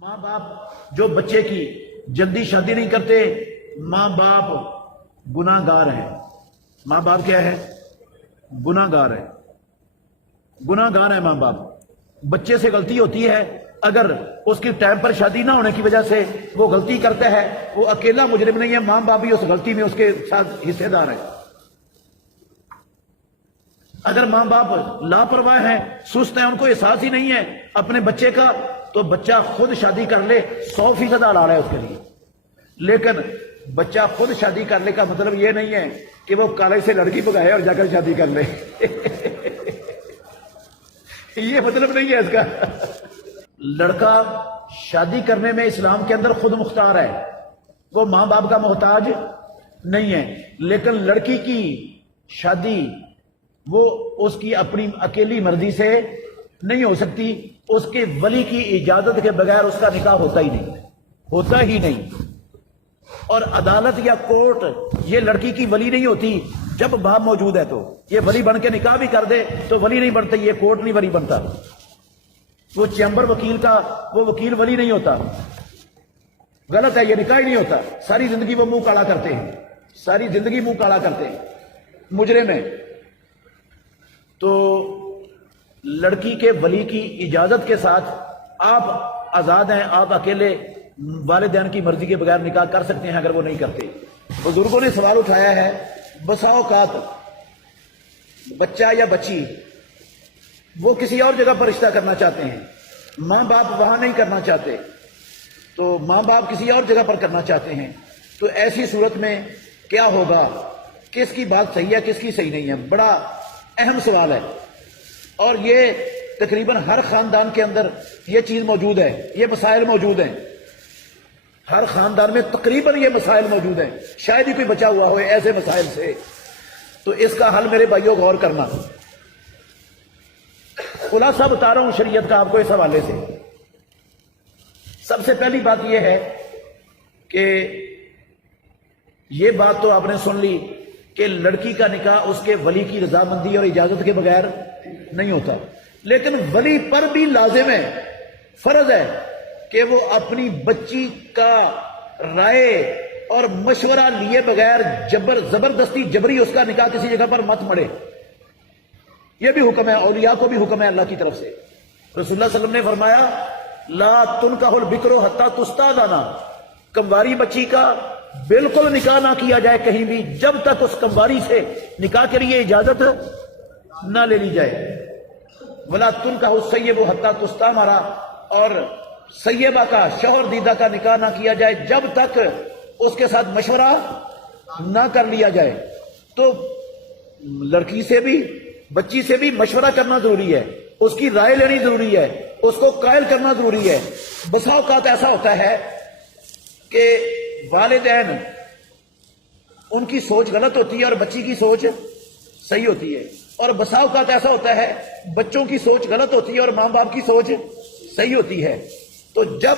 ماں باپ جو بچے کی جلدی شادی نہیں کرتے، ماں باپ گناہ گار ہیں۔ ماں باپ کیا ہے؟ گناہ گار ہے، گناہ گار ہے ماں باپ۔ بچے سے غلطی ہوتی ہے، اگر اس کی ٹائم پر شادی نہ ہونے کی وجہ سے وہ غلطی کرتا ہے، وہ اکیلا مجرم نہیں ہے، ماں باپ بھی اس غلطی میں اس کے ساتھ حصے دار ہے۔ اگر ماں باپ لاپرواہ ہیں، سست ہیں، ان کو احساس ہی نہیں ہے اپنے بچے کا، تو بچہ خود شادی کر لے 100% حلال ہے اس کے لیے۔ لیکن بچہ خود شادی کرنے کا مطلب یہ نہیں ہے کہ وہ کالج سے لڑکی بگائے اور جا کر شادی کر لے یہ مطلب نہیں ہے اس کا۔ لڑکا شادی کرنے میں اسلام کے اندر خود مختار ہے، وہ ماں باپ کا محتاج نہیں ہے۔ لیکن لڑکی کی شادی وہ اس کی اپنی اکیلی مرضی سے نہیں ہو سکتی، اس کے ولی کی اجازت کے بغیر اس کا نکاح ہوتا ہی نہیں، ہوتا ہی نہیں۔ اور عدالت یا کورٹ یہ لڑکی کی ولی نہیں ہوتی جب باپ موجود ہے، تو یہ ولی بن کے نکاح بھی کر دے تو ولی نہیں بنتا، یہ کورٹ نہیں ولی بنتا، وہ چیمبر وکیل کا وہ وکیل ولی نہیں ہوتا، غلط ہے، یہ نکاح ہی نہیں ہوتا۔ ساری زندگی وہ منہ کالا کرتے ہیں، ساری زندگی منہ کالا کرتے ہیں، مجرم ہیں۔ تو لڑکی کے ولی کی اجازت کے ساتھ آپ آزاد ہیں، آپ اکیلے والدین کی مرضی کے بغیر نکاح کر سکتے ہیں اگر وہ نہیں کرتے۔ بزرگوں نے سوال اٹھایا ہے، بسا اوقات بچہ یا بچی وہ کسی اور جگہ پر رشتہ کرنا چاہتے ہیں، ماں باپ وہاں نہیں کرنا چاہتے، تو ماں باپ کسی اور جگہ پر کرنا چاہتے ہیں، تو ایسی صورت میں کیا ہوگا؟ کس کی بات صحیح ہے، کس کی صحیح نہیں ہے؟ بڑا اہم سوال ہے، اور یہ تقریباً ہر خاندان کے اندر یہ چیز موجود ہے، یہ مسائل موجود ہیں، ہر خاندان میں تقریباً یہ مسائل موجود ہیں، شاید ہی کوئی بچا ہوا ہو ایسے مسائل سے۔ تو اس کا حل میرے بھائیوں غور کرنا، خلاصہ بتا رہا ہوں شریعت کا آپ کو اس حوالے سے۔ سب سے پہلی بات یہ ہے کہ یہ بات تو آپ نے سن لی کہ لڑکی کا نکاح اس کے ولی کی رضامندی اور اجازت کے بغیر نہیں ہوتا، لیکن ولی پر بھی لازم ہے، فرض ہے کہ وہ اپنی بچی کا رائے اور مشورہ لیے بغیر زبردستی جبری اس کا نکاح کسی جگہ پر مت مڑے۔ یہ بھی حکم ہے، اولیاء کو بھی حکم ہے اللہ کی طرف سے۔ رسول اللہ صلی اللہ علیہ وسلم نے فرمایا لا تنکح البکر حتی تستأذن، کمواری بچی کا بالکل نکاح نہ کیا جائے کہیں بھی جب تک اس کمواری سے نکاح کے لیے اجازت نہ لے لی جائے۔ ولا تنکح السیب حتی تستأمر، اور سیبہ کا شوہر دیدہ کا نکاح نہ کیا جائے جب تک اس کے ساتھ مشورہ نہ کر لیا جائے۔ تو لڑکی سے بھی بچی سے بھی مشورہ کرنا ضروری ہے، اس کی رائے لینی ضروری ہے، اس کو قائل کرنا ضروری ہے۔ بسا اوقات ایسا ہوتا ہے کہ والدین ان کی سوچ غلط ہوتی ہے اور بچی کی سوچ صحیح ہوتی ہے، اور بسا اوقات ایسا ہوتا ہے بچوں کی سوچ غلط ہوتی ہے اور ماں باپ کی سوچ صحیح ہوتی ہے۔ تو جب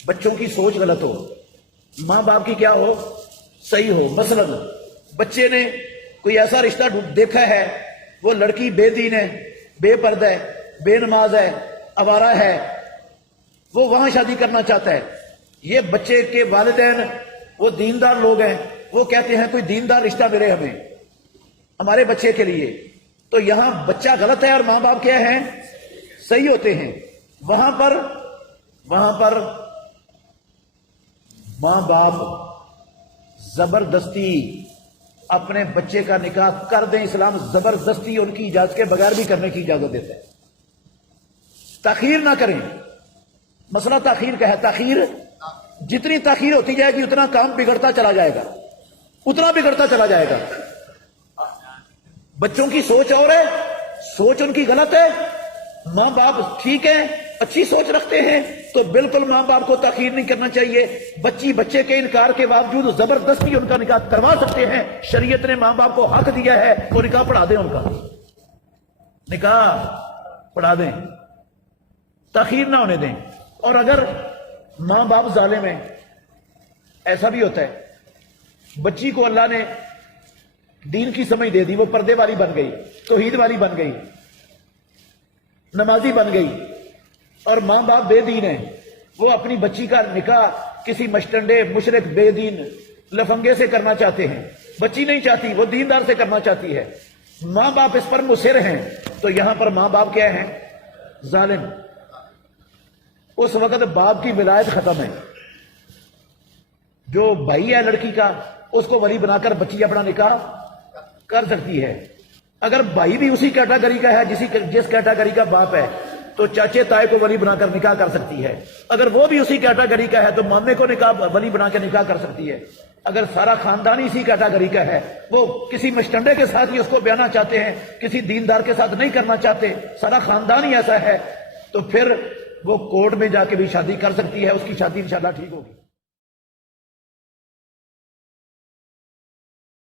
بچوں کی سوچ غلط ہو، ماں باپ کی کیا ہو؟ صحیح ہو، مثلا بچے نے کوئی ایسا رشتہ دیکھا ہے، وہ لڑکی بے دین ہے، بے پردہ ہے، بے نماز ہے، آوارہ ہے، وہ وہاں شادی کرنا چاہتا ہے۔ یہ بچے کے والدین وہ دیندار لوگ ہیں، وہ کہتے ہیں کوئی دیندار رشتہ ملے ہمیں ہمارے بچے کے لیے، تو یہاں بچہ غلط ہے اور ماں باپ کیا ہیں؟ صحیح ہوتے ہیں۔ وہاں پر ماں باپ زبردستی اپنے بچے کا نکاح کر دیں، اسلام زبردستی ان کی اجازت کے بغیر بھی کرنے کی اجازت دیتا ہے۔ تاخیر نہ کریں، مسئلہ تاخیر کا ہے، تاخیر جتنی تاخیر ہوتی جائے گی اتنا کام بگڑتا چلا جائے گا، اتنا بگڑتا چلا جائے گا۔ بچوں کی سوچ اور ہے، سوچ ان کی غلط ہے، ماں باپ ٹھیک ہے، اچھی سوچ رکھتے ہیں، تو بالکل ماں باپ کو تاخیر نہیں کرنا چاہیے۔ بچے کے انکار کے باوجود زبردستی ان کا نکاح کروا سکتے ہیں، شریعت نے ماں باپ کو حق دیا ہے، وہ نکاح پڑھا دیں، ان کا نکاح پڑھا دیں، تاخیر نہ ہونے دیں۔ اور اگر ماں باپ ظالم ہیں، ایسا بھی ہوتا ہے، بچی کو اللہ نے دین کی سمجھ دے دی، وہ پردے والی بن گئی، توحید والی بن گئی، نمازی بن گئی اور ماں باپ بے دین ہیں، وہ اپنی بچی کا نکاح کسی مشٹنڈے مشرک بے دین لفنگے سے کرنا چاہتے ہیں، بچی نہیں چاہتی، وہ دیندار سے کرنا چاہتی ہے، ماں باپ اس پر مصر ہیں، تو یہاں پر ماں باپ کیا ہیں؟ ظالم۔ اس وقت باپ کی ولایت ختم ہے، جو بھائی ہے لڑکی کا اس کو ولی بنا کر بچی اپنا نکاح کر سکتی ہے۔ اگر بھائی بھی اسی کیٹاگری کا ہے جس کیٹاگری کا باپ ہے تو چاچے تائے کو ولی بنا کر نکاح کر سکتی ہے، اگر وہ بھی اسی کیٹاگری کا ہے تو مامے کو ولی بنا کے نکاح کر سکتی ہے، اگر سارا خاندان اسی کیٹاگری کا ہے، وہ کسی مشٹنڈے کے ساتھ ہی اس کو بیانا چاہتے ہیں، کسی دیندار کے ساتھ نہیں کرنا چاہتے، سارا خاندان ہی ایسا ہے، تو پھر وہ کورٹ میں جا کے بھی شادی کر سکتی ہے، اس کی شادی انشاءاللہ ٹھیک ہوگی۔